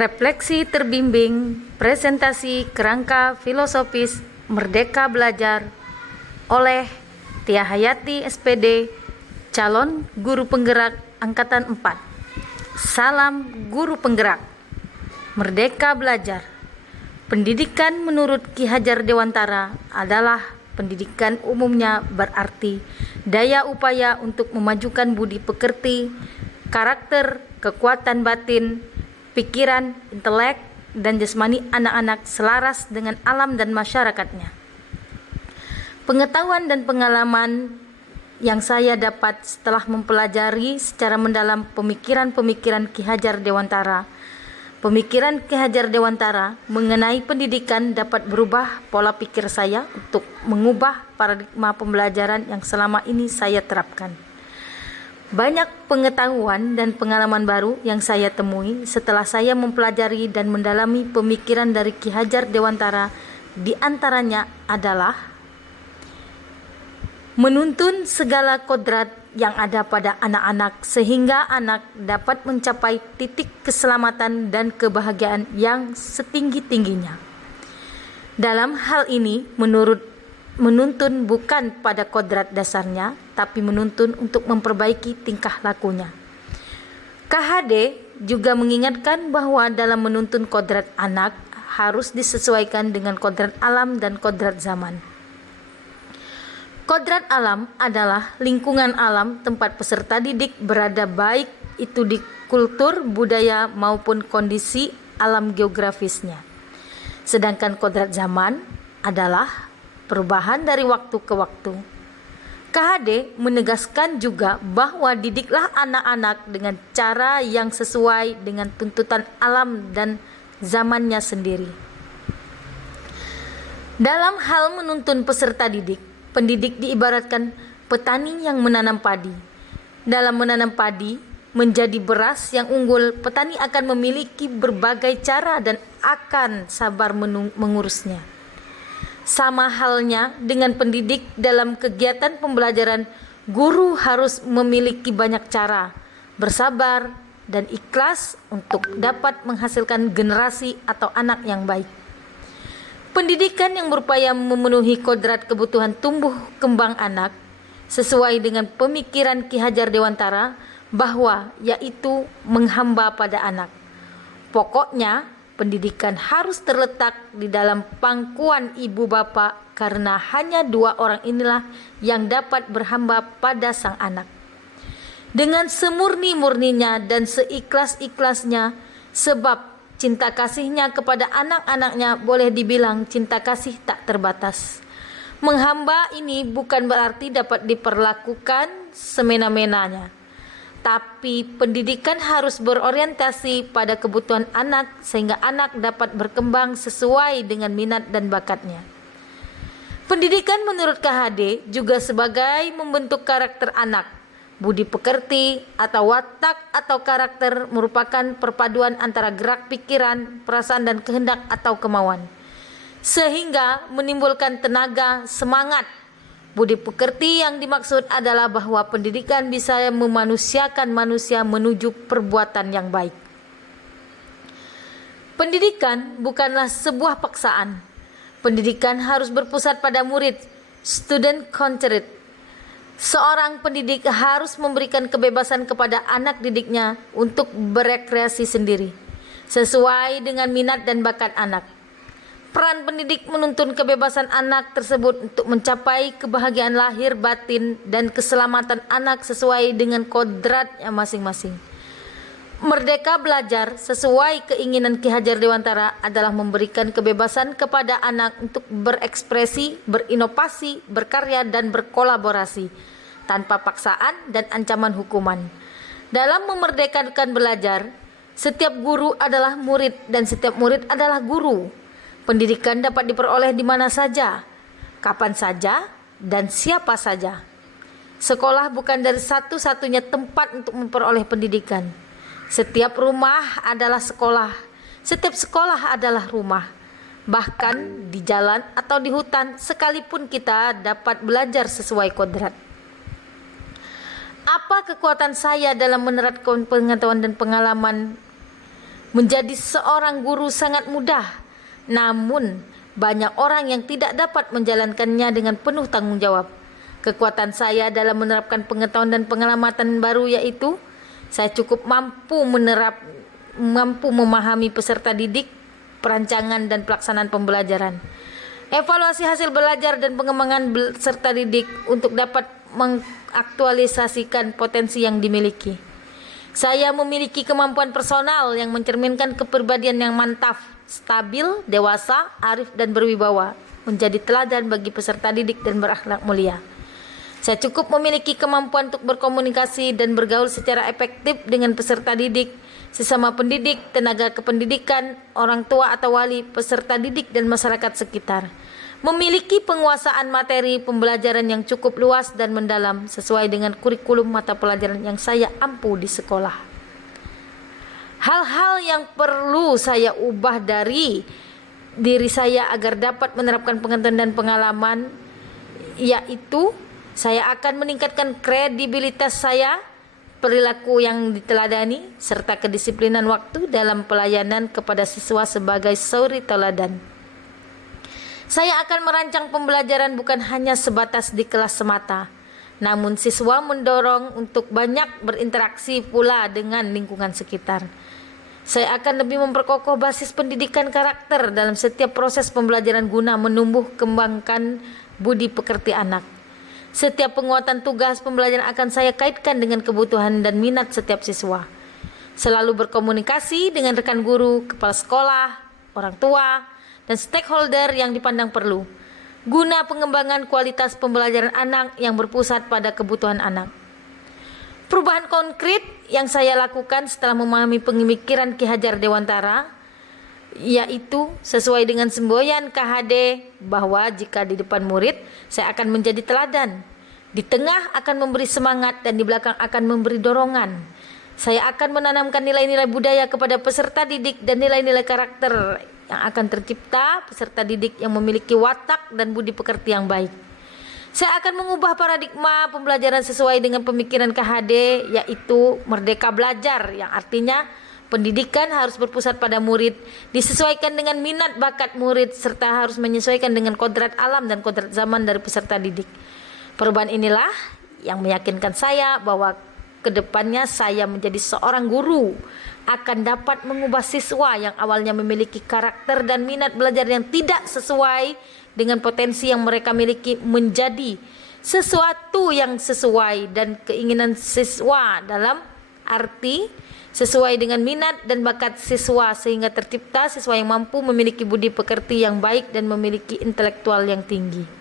Refleksi terbimbing presentasi kerangka filosofis Merdeka Belajar oleh Tia Hayati SPD, calon guru penggerak Angkatan 4. Salam guru penggerak. Merdeka Belajar. Pendidikan menurut Ki Hajar Dewantara adalah pendidikan umumnya berarti daya upaya untuk memajukan budi pekerti, karakter, kekuatan batin, pikiran, intelek, dan jasmani anak-anak selaras dengan alam dan masyarakatnya. Pengetahuan dan pengalaman yang saya dapat setelah mempelajari secara mendalam pemikiran-pemikiran Ki Hajar Dewantara. Pemikiran Ki Hajar Dewantara mengenai pendidikan dapat berubah pola pikir saya untuk mengubah paradigma pembelajaran yang selama ini saya terapkan. Banyak pengetahuan dan pengalaman baru yang saya temui setelah saya mempelajari dan mendalami pemikiran dari Ki Hajar Dewantara, di antaranya adalah menuntun segala kodrat yang ada pada anak-anak sehingga anak dapat mencapai titik keselamatan dan kebahagiaan yang setinggi-tingginya. Dalam hal ini, menuntun bukan pada kodrat dasarnya, tapi menuntun untuk memperbaiki tingkah lakunya. KHD juga mengingatkan bahwa dalam menuntun kodrat anak harus disesuaikan dengan kodrat alam dan kodrat zaman. Kodrat alam adalah lingkungan alam tempat peserta didik berada, baik itu di kultur, budaya, maupun kondisi alam geografisnya. Sedangkan kodrat zaman adalah perubahan dari waktu ke waktu. KHD menegaskan juga bahwa didiklah anak-anak dengan cara yang sesuai dengan tuntutan alam dan zamannya sendiri. Dalam hal menuntun peserta didik, pendidik diibaratkan petani yang menanam padi. Dalam menanam padi menjadi beras yang unggul, petani akan memiliki berbagai cara dan akan sabar mengurusnya. Sama halnya dengan pendidik dalam kegiatan pembelajaran, guru harus memiliki banyak cara, bersabar, dan ikhlas untuk dapat menghasilkan generasi atau anak yang baik. Pendidikan yang berupaya memenuhi kodrat kebutuhan tumbuh kembang anak sesuai dengan pemikiran Ki Hajar Dewantara bahwa yaitu menghamba pada anak. Pokoknya pendidikan harus terletak di dalam pangkuan ibu bapa karena hanya dua orang inilah yang dapat berhamba pada sang anak. Dengan semurni-murninya dan seikhlas-ikhlasnya, sebab cinta kasihnya kepada anak-anaknya boleh dibilang cinta kasih tak terbatas. Menghamba ini bukan berarti dapat diperlakukan semena-menanya, tapi pendidikan harus berorientasi pada kebutuhan anak sehingga anak dapat berkembang sesuai dengan minat dan bakatnya. Pendidikan menurut KHD juga sebagai membentuk karakter anak. Budi pekerti atau watak atau karakter merupakan perpaduan antara gerak pikiran, perasaan dan kehendak atau kemauan, sehingga menimbulkan tenaga, semangat. Budi pekerti yang dimaksud adalah bahwa pendidikan bisa memanusiakan manusia menuju perbuatan yang baik. Pendidikan bukanlah sebuah paksaan. Pendidikan harus berpusat pada murid, student centered. Seorang pendidik harus memberikan kebebasan kepada anak didiknya untuk berekreasi sendiri, sesuai dengan minat dan bakat anak. Peran pendidik menuntun kebebasan anak tersebut untuk mencapai kebahagiaan lahir batin dan keselamatan anak sesuai dengan kodratnya masing-masing. Merdeka Belajar sesuai keinginan Ki Hajar Dewantara adalah memberikan kebebasan kepada anak untuk berekspresi, berinovasi, berkarya, dan berkolaborasi tanpa paksaan dan ancaman hukuman. Dalam memerdekakan belajar, setiap guru adalah murid dan setiap murid adalah guru. Pendidikan dapat diperoleh di mana saja, kapan saja, dan siapa saja. Sekolah bukan dari satu-satunya tempat untuk memperoleh pendidikan. Setiap rumah adalah sekolah, setiap sekolah adalah rumah. Bahkan di jalan atau di hutan, sekalipun kita dapat belajar sesuai kodrat. Apa kekuatan saya dalam menerapkan pengetahuan dan pengalaman Menjadi seorang guru sangat mudah, namun banyak orang yang tidak dapat menjalankannya dengan penuh tanggung jawab. Kekuatan saya dalam menerapkan pengetahuan dan pengamatan baru yaitu saya cukup mampu memahami peserta didik, perancangan dan pelaksanaan pembelajaran, evaluasi hasil belajar dan pengembangan peserta didik untuk dapat mengaktualisasikan potensi yang dimiliki. Saya memiliki kemampuan personal yang mencerminkan kepribadian yang mantap, stabil, dewasa, arif dan berwibawa, menjadi teladan bagi peserta didik dan berakhlak mulia. Saya cukup memiliki kemampuan untuk berkomunikasi dan bergaul secara efektif dengan peserta didik, sesama pendidik, tenaga kependidikan, orang tua atau wali, peserta didik dan masyarakat sekitar. Memiliki penguasaan materi pembelajaran yang cukup luas dan mendalam sesuai dengan kurikulum mata pelajaran yang saya ampu di sekolah. Hal-hal yang perlu saya ubah dari diri saya agar dapat menerapkan pengetahuan dan pengalaman yaitu saya akan meningkatkan kredibilitas saya, perilaku yang diteladani, serta kedisiplinan waktu dalam pelayanan kepada siswa sebagai suri teladan. Saya akan merancang pembelajaran bukan hanya sebatas di kelas semata, namun siswa mendorong untuk banyak berinteraksi pula dengan lingkungan sekitar. Saya akan lebih memperkokoh basis pendidikan karakter dalam setiap proses pembelajaran guna menumbuh kembangkan budi pekerti anak. Setiap penguatan tugas pembelajaran akan saya kaitkan dengan kebutuhan dan minat setiap siswa. Selalu berkomunikasi dengan rekan guru, kepala sekolah, orang tua, dan stakeholder yang dipandang perlu, guna pengembangan kualitas pembelajaran anak yang berpusat pada kebutuhan anak. Perubahan konkret yang saya lakukan setelah memahami pemikiran Ki Hajar Dewantara, yaitu sesuai dengan semboyan KHD bahwa jika di depan murid, saya akan menjadi teladan, di tengah akan memberi semangat, dan di belakang akan memberi dorongan. Saya akan menanamkan nilai-nilai budaya kepada peserta didik dan nilai-nilai karakter yang akan tercipta peserta didik yang memiliki watak dan budi pekerti yang baik. Saya akan mengubah paradigma pembelajaran sesuai dengan pemikiran KHD, yaitu merdeka belajar, yang artinya pendidikan harus berpusat pada murid, disesuaikan dengan minat bakat murid, serta harus menyesuaikan dengan kodrat alam dan kodrat zaman dari peserta didik. Perubahan inilah yang meyakinkan saya bahwa kedepannya saya menjadi seorang guru akan dapat mengubah siswa yang awalnya memiliki karakter dan minat belajar yang tidak sesuai dengan potensi yang mereka miliki menjadi sesuatu yang sesuai dan keinginan siswa, dalam arti sesuai dengan minat dan bakat siswa, sehingga tercipta siswa yang mampu memiliki budi pekerti yang baik dan memiliki intelektual yang tinggi.